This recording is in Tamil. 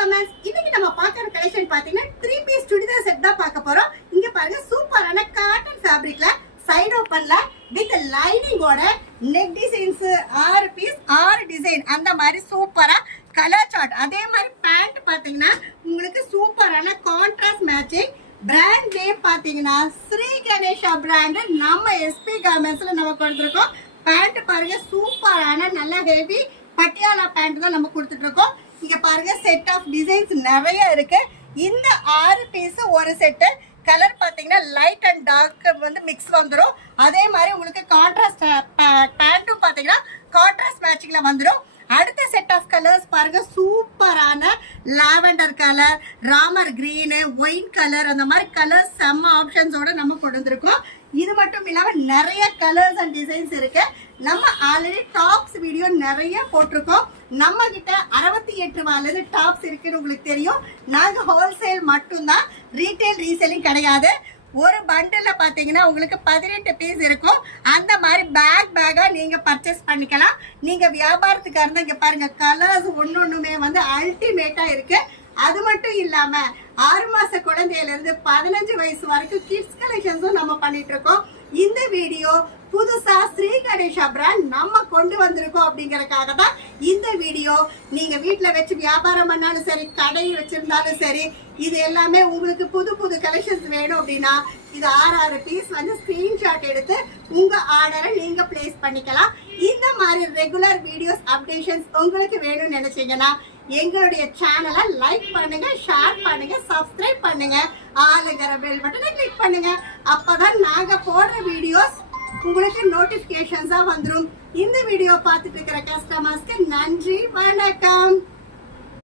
garments. இன்னைக்கு நம்ம பார்க்குற கலெக்ஷன் பாத்தீங்கன்னா 3 பீஸ் சுடிதார் செட் தான் பார்க்க போறோம். இங்க பாருங்க சூப்பரான காட்டன் ஃபேப்ரிக்ல சைடு ஓபன்ல வித் லைனிங்கோட நெக் டிசைன்ஸ் 6 பீஸ் 6 டிசைன் அந்த மாதிரி சூப்பரா கலர் சார்ட். அதே மாதிரி பேண்ட் பாத்தீங்கன்னா உங்களுக்கு சூப்பரான கான்ட்ராஸ்ட் மேட்சிங். பிராண்ட் நேம் பாத்தீங்கன்னா ஸ்ரீ கணேஷா பிராண்ட் நம்ம எஸ்பி கார்மெண்ட்ஸ்ல நம்ம கொடுத்துருக்கோம். பேண்ட் பாருங்க சூப்பரான நல்ல ஹெவி பட்டியாலா பேண்ட் தான் நம்ம கொடுத்துட்டு இருக்கோம். இங்க பாருங்க செட் ஆஃப் டிசைன்ஸ் நிறைய இருக்கு. இந்த 6 பீஸ் ஒரு செட்டு. கலர் பாத்தீங்கன்னா லைட் அண்ட் டார்க் வந்து மிக்ஸ் வந்துடும். அதே மாதிரி உங்களுக்கு கான்ட்ராஸ்ட் பேண்ட்டும் பாத்தீங்கன்னா கான்ட்ராஸ்ட் மேட்சிங்ல வந்துடும். அடுத்த செட் ஆஃப் கலர்ஸ் பாருங்க சூப்பரான lavender colour, Ramar green, white colour அந்த மாதிரி கலர்ஸ் செம்ம ஆப்ஷன்ஸோட நம்ம கொண்டு வந்திருக்கோம். இது மட்டும் இல்லாம நிறைய கலர்ஸ் அண்ட் டிசைன்ஸ் இருக்கு. நம்ம ஆல்ரெடி டாப்ஸ் வீடியோ நிறைய போட்டிருக்கோம். நம்ம கிட்ட 68 ரூபாயிலிருந்து டாப்ஸ் இருக்குன்னு உங்களுக்கு தெரியும். நாங்க ஹோல்சேல் மட்டும்தான், ரீட்டைல் ரீசேலிங் கிடையாது. ஒரு பண்டில் பாத்தீங்கன்னா உங்களுக்கு 18 பீஸ் இருக்கும். அந்த மாதிரி பேக்கா நீங்க பர்ச்சேஸ் பண்ணிக்கலாம். நீங்க வியாபாரத்துக்காக இருந்தா இங்க பாருங்க கலர்ஸ் ஒன்னொன்னுமே வந்து அல்டிமேட்டா இருக்கு. அது மட்டும் இல்லாம 6 மாச குழந்தையில இருந்து 15 வயசு வரைக்கும் கிட்ஸ் கலெக்ஷன்ஸும் நம்ம பண்ணிட்டு இருக்கோம். இந்த வீடியோ புதுசா ஸ்ரீ கணேஷா பிராண்ட் நம்ம கொண்டு வந்திருக்கோம் அப்படிங்கறதுக்காக தான் இந்த வீடியோ. நீங்க வீட்டுல வச்சு வியாபாரம் பண்ணாலும் சரி, கடை வச்சிருந்தாலும் சரி, இது எல்லாமே உங்களுக்கு புது புது கலெக்ஷன்ஸ் வேணும் அப்படின்னா இது 6 பீஸ் வந்து ஸ்கிரீன்ஷாட் எடுத்து உங்க ஆர்டரை நீங்க பிளேஸ் பண்ணிக்கலாம். இந்த மாதிரி ரெகுலர் வீடியோஸ் அப்டேஷன்ஸ் உங்களுக்கு வேணும்னு நினைச்சீங்கன்னா எங்களுடைய சேனலை லைக் பண்ணுங்க, ஷேர் பண்ணுங்க, சப்ஸ்கிரைப் பண்ணுங்க, ஆளுங்கிற பெல் பட்டனை கிளிக் பண்ணுங்க. அப்பதான் நாங்க போடுற வீடியோஸ் உங்களுக்கு நோட்டிபிகேஷன்ஸா வந்துடும். இந்த வீடியோ பார்த்துட்டு இருக்கிற கஸ்டமர்ஸ்க்கு நன்றி, வணக்கம்.